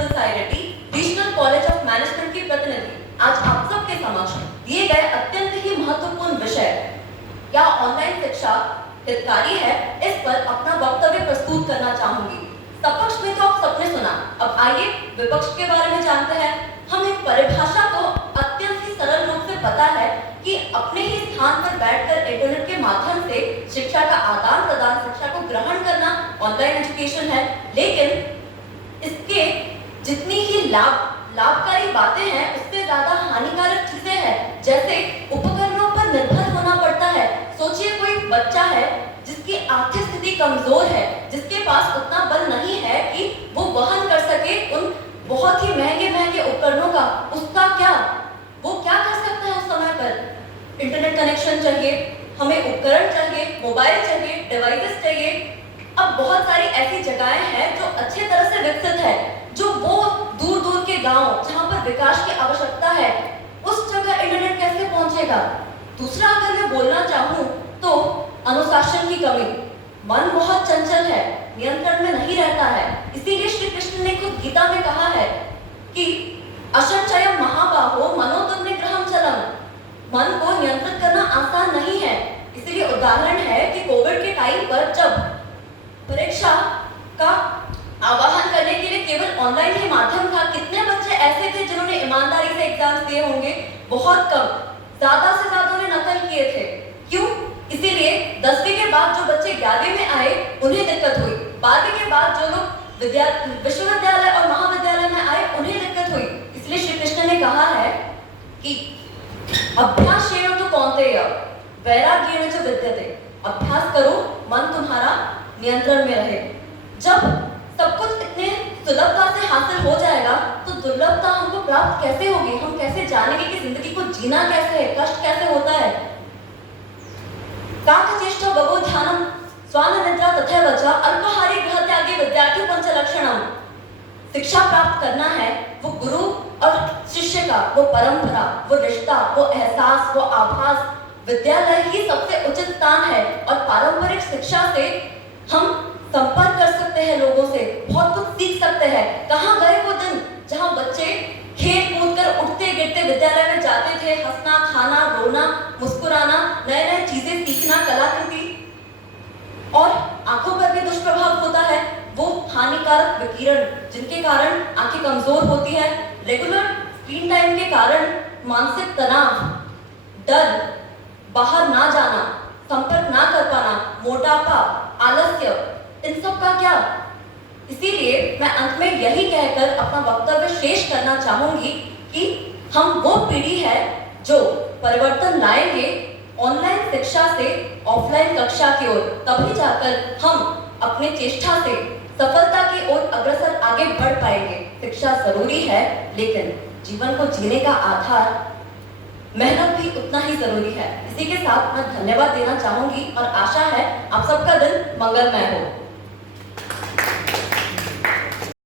Society regional college of management की प्रतिनिधि आज आप सबके समक्ष दिए गए अत्यंत ही महत्वपूर्ण विषय क्या ऑनलाइन शिक्षा हितकारी है, इस पर अपना वक्तव्य प्रस्तुत करना चाहूंगी। सपक्ष में तो आप सबने सुना, अब आइए विपक्ष के बारे में जानते हैं। हम एक परिभाषा को अत्यंत ही सरल रूप से पता है कि अपने ही स्थान पर बैठकर इंटरनेट के माध्यम से शिक्षा का आदान प्रदान, शिक्षा को ग्रहण करना ऑनलाइन एजुकेशन है। लेकिन इसके जितनी ही लाभकारी बातें हैं, उससे ज्यादा हानिकारक चीजें हैं। जैसे उपकरणों पर निर्भर होना पड़ता है। सोचिए कोई बच्चा है जिसकी आर्थिक स्थिति कमजोर है, जिसके पास उतना बल नहीं है कि वो वहन कर सके उन बहुत ही महंगे उपकरणों का, उसका क्या, वो क्या कर सकता है उस समय पर? इंटरनेट कनेक्शन चाहिए, हमें उपकरण चाहिए, मोबाइल चाहिए, डिवाइसेस चाहिए। अब बहुत सारी ऐसी जगहें हैं जो अच्छे तरह से विकसित है, जो वो दूर के गांव जहां पर विकास की आवश्यकता है, उस जगह इंटरनेट कैसे पहुंचेगा? दूसरा अगर मैं बोलना चाहूं तो अनुशासन की कमी। मन बहुत चंचल है, नियंत्रण में नहीं रहता है। इसीलिए श्री कृष्ण ने खुद गीता में कहा है कि असंचयम महाबाहो मनोदुर्निग्रहम चलम। मन को नियंत्रित करना आसान नहीं है। इसीलिए उदाहरण है कि कोविड के टाइम पर जब परीक्षा का आवाहन करने के लिए केवल ऑनलाइन ही माध्यम था, कितने बच्चे ऐसे थे जिन्होंने ईमानदारी से एग्जाम्स दिए होंगे? बहुत कम, ज्यादा से ज्यादा ने नकल किए थे। क्यों? इसीलिए 10वीं के बाद जो बच्चे 11वीं में आए उन्हें दिक्कत हुई, 12वीं के बाद जो लोग विश्वविद्यालय और महाविद्यालय में आए उन्हें दिक्कत हुई। इसलिए श्री कृष्ण ने कहा है कि अभ्यासेन तु कौन्तेय वैराग्येन च विद्यते। अभ्यास करो, मन तुम्हारा नियंत्रण में रहे। जब सब कुछ इतने सुलभता से हासिल हो जाएगा तो दुर्लभता हमको प्राप्त कैसे होगी? हम कैसे जानेंगे कि जिंदगी को जीना कैसे है, कष्ट कैसे होता है? काकचेष्टो बभो ध्यानम स्वान निद्रा तथैव च अल्पाहारी गृह त्यागी विद्यार्थी पंचलक्षणम। शिक्षा प्राप्त करना है, वो गुरु और शिष्य का वो परंपरा, वो रिश्ता, वो एहसास, वो आभास, विद्यालय ही सबसे उचित स्थान है। और पारंपरिक शिक्षा से हम संपर्क कर सकते हैं लोगों से, बहुत कुछ सीख सकते हैं। कहाँ गए वो दिन जहाँ बच्चे खेल कूद कर उठते गिरते विद्यालय में जाते थे, हंसना, खाना, रोना, मुस्कुराना, नए चीजें सीखना, कलाकृति। और आंखों पर भी दुष्प्रभाव होता है, वो हानिकारक विकिरण जिनके कारण आंखें कमजोर होती है। रेगुलर स्क्रीन टाइम के कारण मानसिक तनाव, डर, बाहर ना जाना, संपर्क ना कर पाना, मोटापा, आलस्य, इन सब का क्या? इसीलिए मैं अंत में यही कहकर अपना वक्तव्य शेष करना चाहूंगी कि हम वो पीढ़ी है जो परिवर्तन लाएंगे ऑनलाइन शिक्षा से ऑफलाइन कक्षा की ओर। तभी जाकर हम अपने चेष्टा से सफलता की ओर अग्रसर आगे बढ़ पाएंगे। शिक्षा जरूरी है, लेकिन जीवन को जीने का आधार मेहनत भी उतना ही जरूरी है। इसी के साथ मैं धन्यवाद देना चाहूंगी और आशा है आप सबका दिन मंगलमय हो।